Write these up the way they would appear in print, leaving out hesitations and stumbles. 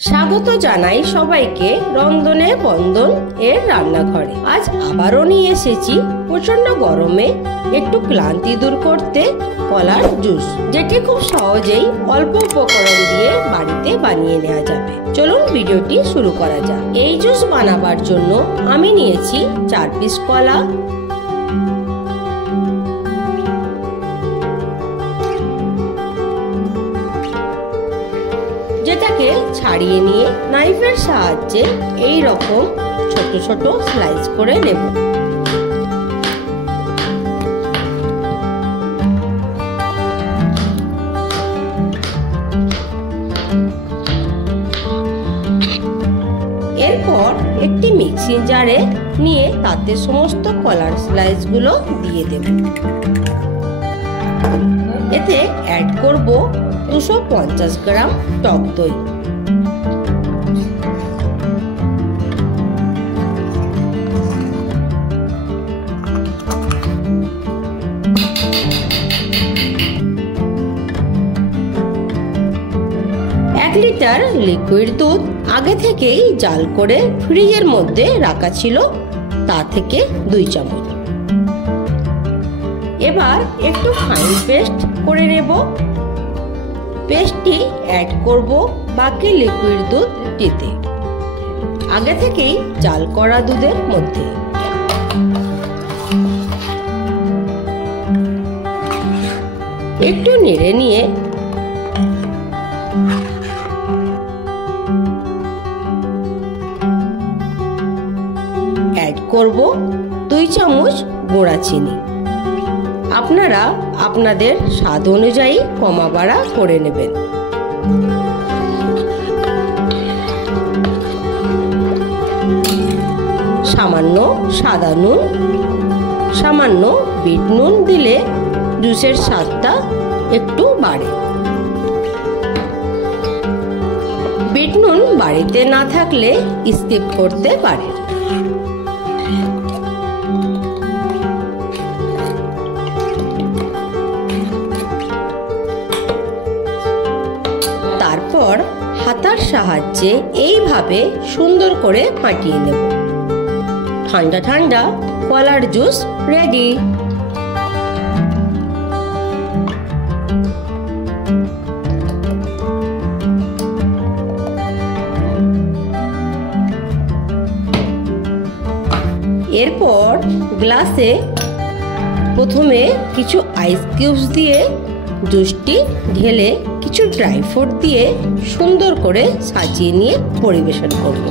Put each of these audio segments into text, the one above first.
স্বাগত জানাই সবাইকে রন্ধনে বন্ধন এর রান্নাঘরে। আজ আবারও নিয়ে এসেছি প্রচন্ড গরমে একটু ক্লান্তি দূর করতে কলার জুস, যেটি খুব সহজেই অল্প উপকরণ দিয়ে বাড়িতে বানিয়ে নেওয়া যাবে। চলুন ভিডিওটি শুরু করা যাক। এই জুস বানাবার জন্য আমি নিয়েছি 4 পিস কলা, যেটাকে ছাড়িয়ে নিয়ে নাইফের সাহায্যে এই রকম ছোট ছোট স্লাইস করে নেব। এরপর একটি মিক্সিং জারে নিয়ে তাতে সমস্ত কলার স্লাইসগুলো দিয়ে দেব। এতে অ্যাড করব 250 গ্রাম টক দই। এক লিটার লিকুইড দুধ আগে থেকেই জাল করে ফ্রিজের মধ্যে রাখা ছিল, তা থেকে 2 চামচ। এবার একটু ফাইন পেস্ট করে নেব। পেস্টটি অ্যাড করব বাকি লিকুইড দুধটিতে, আগে থেকেই জাল করা দুধের মধ্যে। একটু নেড়ে নিয়ে অ্যাড করব 2 চামচ গুঁড়া চিনি। আপনারা আপনাদের স্বাদ অনুযায়ী কমা বাড়া করে নেবেন। সামান্য সাদা নুন, সামান্য বিট নুন দিলে জুসের স্বাদটা একটু বাড়ে। বিট নুন বাড়িতে না থাকলে স্কিপ করতে পারেন। তারপর হাতার সাহায্যে এইভাবে সুন্দর করে ফাটিয়ে নেব। ঠান্ডা ঠান্ডা কলার জুস রেডি। এরপর গ্লাসে প্রথমে কিছু আইস কিউবস দিয়ে জুসটি ঢেলে কিছু ড্রাই ফ্রুট দিয়ে সুন্দর করে সাজিয়ে নিয়ে পরিবেশন করব।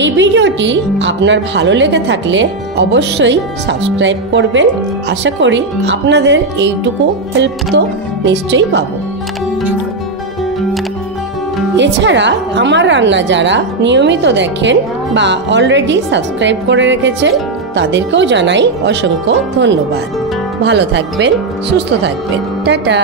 এই ভিডিওটি আপনার ভালো লেগে থাকলে অবশ্যই সাবস্ক্রাইব করবেন। আশা করি আপনাদের এইটুকু হেল্প তো নিশ্চয়ই পাবো। এছাড়া আমার রান্না যারা নিয়মিত দেখেন বা অলরেডি সাবস্ক্রাইব করে রেখেছেন, তাদেরকেও জানাই অসংখ্য ধন্যবাদ। ভালো থাকবেন, সুস্থ থাকবেন। টাটা।